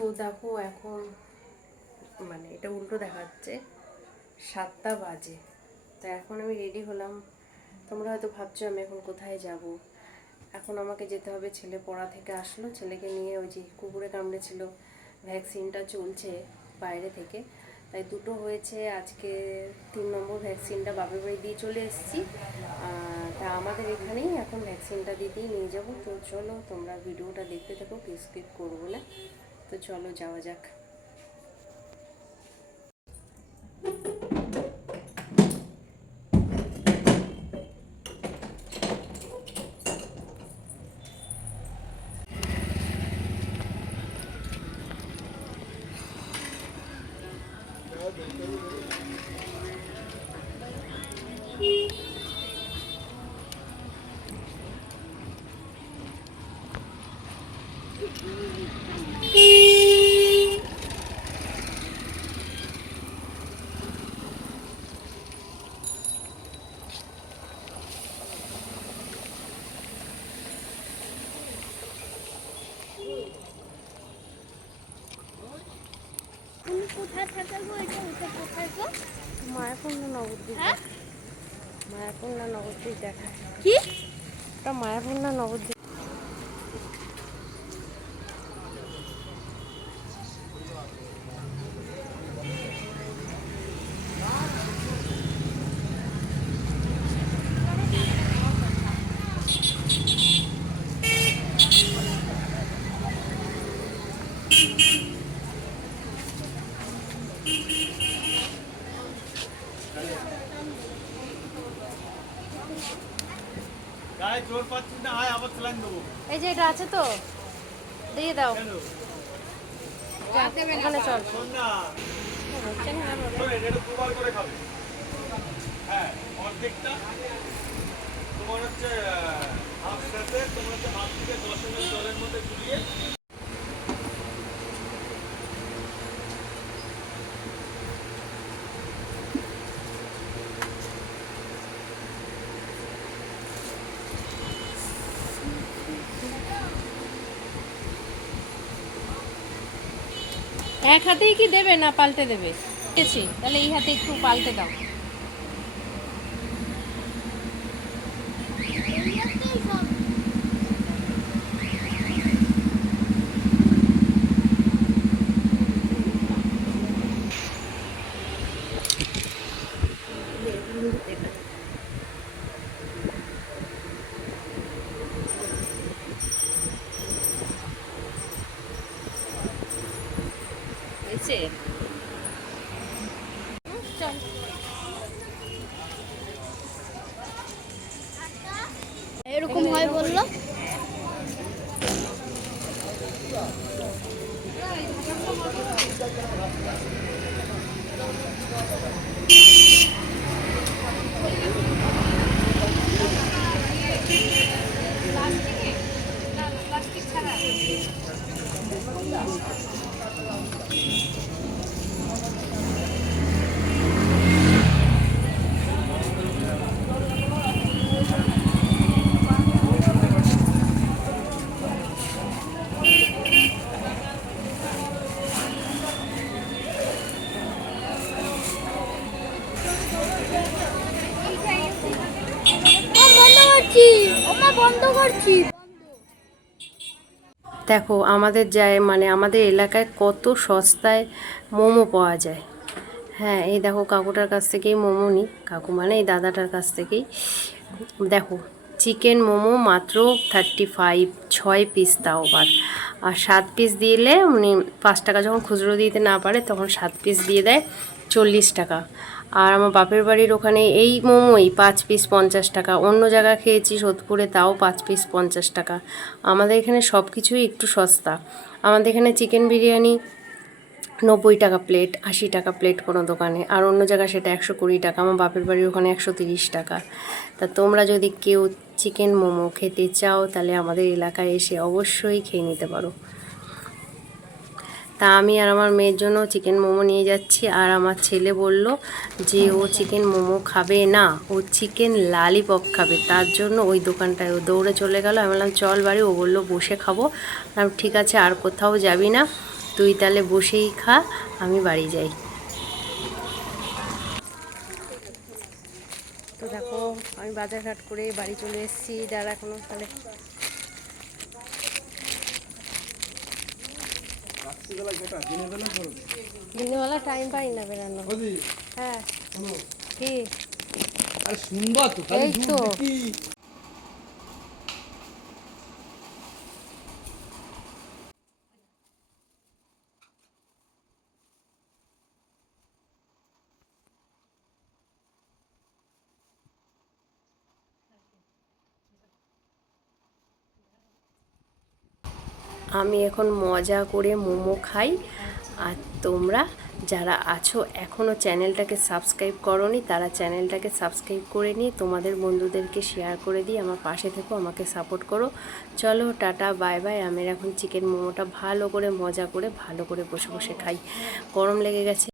তো দেখো এখন মানে এটা উল্টো দেখাচ্ছে, সাতটা বাজে। তো এখন আমি রেডি হলাম। তোমরা হয়তো ভাবছ আমি এখন কোথায় যাব? এখন আমাকে যেতে হবে ছেলে পড়া থেকে আসলো। ছেলেকে নিয়ে ওই যে কুকুরে কামড়েছিল ভ্যাকসিনটা চলছে বাইরে থেকে। তাই দুটো হয়েছে, আজকে তিন নম্বর ভ্যাকসিনটা বাপের বাড়ি দিয়ে চলে এসেছি। তা আমাদের এখানেই এখন ভ্যাকসিনটা দিতেই নিয়ে যাব। তো চলো তোমরা ভিডিওটা দেখতে থাকো স্কিপ করব না। তো চলো যাওয়া যাক তুমি কোথায় থাকো গো এটা ওটা কোথায় গো মায়াপূর্ণ নবদ্বীপ হ্যাঁ? নবদ্বীপ দেখা। কি? ওটা মায়াপূর্ণ নবদ্বীপ জোর পাচ্ছি না আয় আবার স্যালাইন দেবো এই যে এটা আছে তো দিয়ে দাও। এখানে ওখানে চল হ্যাঁ অর্ধেকটা। তোমার হচ্ছে হাফ সাথে তোমার হচ্ছে হাফ থেকে দশ জলের মধ্যে এক হাতেই কি দেবে না পাল্টে দেবে? তাহলে এই হাতে একটু পাল্টে দাও। হয়েছে চল এরকম হয় বলল বন্ধ করছি। আমার বন্ধ করছি। দেখো, আমাদের যায় মানে আমাদের এলাকায় কত সস্তায় মোমো পাওয়া যায়। হ্যাঁ এই দেখো, কাকুটার কাছ থেকেই মোমো নিই। কাকু মানে এই দাদাটার কাছ থেকেই। দেখো, চিকেন মোমো মাত্র থার্টি ফাইভ ছয় পিস তাও আবার। আর সাত পিস দিলে উনি পাঁচ টাকা, যখন খুচরো দিতে না পারে, তখন সাত পিস দিয়ে দেয় চল্লিশ টাকা। আর আমার বাপের বাড়ির ওখানে এই মোমোই পাঁচ পিস পঞ্চাশ টাকা। অন্য জায়গা খেয়েছি সোদপুরে, তাও পাঁচ পিস পঞ্চাশ টাকা। আমাদের এখানে সব কিছুই একটু সস্তা। আমাদের এখানে চিকেন বিরিয়ানি নব্বই টাকা প্লেট আশি টাকা প্লেট কোনো দোকানে। আর অন্য জায়গায় সেটা একশো কুড়ি টাকা, আমার বাপের বাড়ির ওখানে একশো তিরিশ টাকা। তা তোমরা যদি কেউ চিকেন মোমো খেতে চাও, তাহলে আমাদের এলাকায় এসে অবশ্যই খেয়ে নিতে পারো। তা আমি আর আমার মেয়ের জন্য চিকেন মোমো নিয়ে যাচ্ছি। আর আমার ছেলে বলল যে, ও চিকেন মোমো খাবে না। ও চিকেন লালিপপ খাবে। তার জন্য ওই দোকানটায় ও দৌড়ে চলে গেল। আমি বললাম, চল বাড়ি। ও বলল, বসে খাব। ঠিক আছে, আর কোথাও যাবি না। তুই তাহলে বসেই খা, আমি বাড়ি যাই। তো দেখো, আমি বাজারঘাট করে বাড়ি চলে এসেছি। দাদা এখনও তাহলে দিনেবেলা টাইম পাই না বেরানো হ্যাঁ। কি? আর শুনবা তো এই তো। আমি এখন মজা করে মোমো খাই। আর তোমরা যারা আছো এখনও চ্যানেলটাকে সাবস্ক্রাইব করনি, তারা চ্যানেলটাকে সাবস্ক্রাইব করে নিয়ে তোমাদের বন্ধুদেরকে শেয়ার করে দিই আমার পাশে থেকো, আমাকে সাপোর্ট করো। চলো, টাটা বাই বাই আমি এখন চিকেন মোমোটা ভালো করে, মজা করে, ভালো করে বসে বসে খাই। গরম লেগে গেছে।